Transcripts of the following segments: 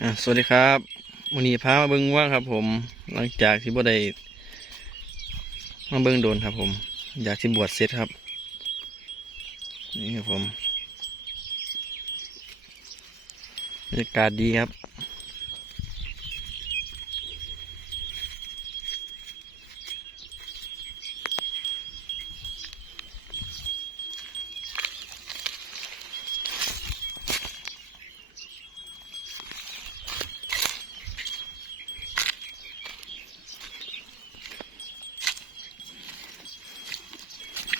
สวัสดีครับวันนี้พามาเบิ้งว่าครับผมหลังจากที่บ่ได้มาเบิ้งโดนครับผมอยากที่บวชเสร็จครับนี่ครับผมบรรยากาศดีครับ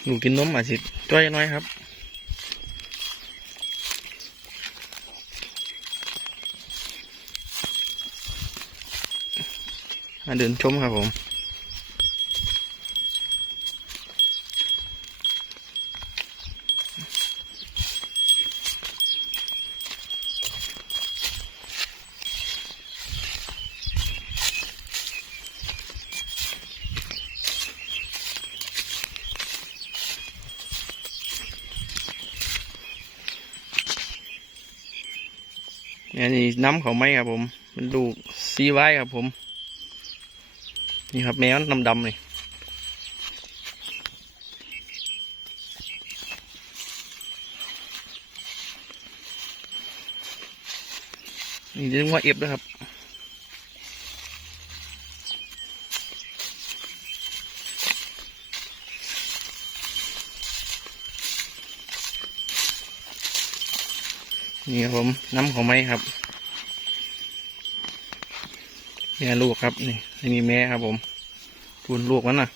ลูกกินนมอาจสิจ้อยน้อยครับมาเดินชมครับผมนี่น้ำเขาไหมครับผมเป็นลูกซีไว้ครับผมนี่ครับแมวดำๆเลยนี่เรียกว่าเอฟด้วยครับนี่ครับผมน้ำเขาไหมครับแม่ลูกครับนี่แม่ครับผมพูนลูกมันน่ะ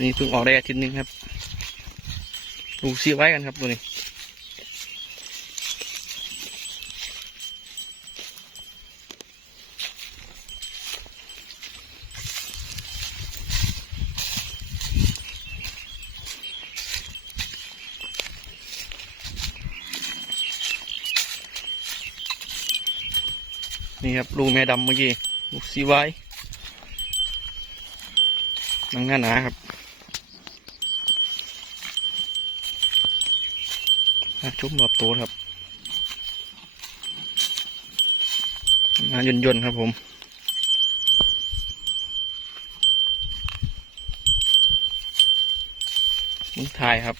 นี่เพิ่งออกได้อาทิตย์นึงครับลูกซีไว้กันครับตัวนี้นี่ครับลูกแม่ดำเมื่อกี้ลูกซีไว้หนังหนาครับชุบรอบโตครับงานย่นๆครับผมมุ้งทายครับ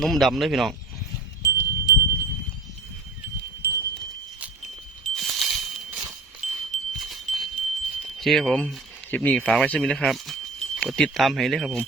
นุ่มดำด้วยพี่น้องโอเคผมคลิปนี้ฝากไว้สักนิดนะครับกดติดตามให้เลยครับผม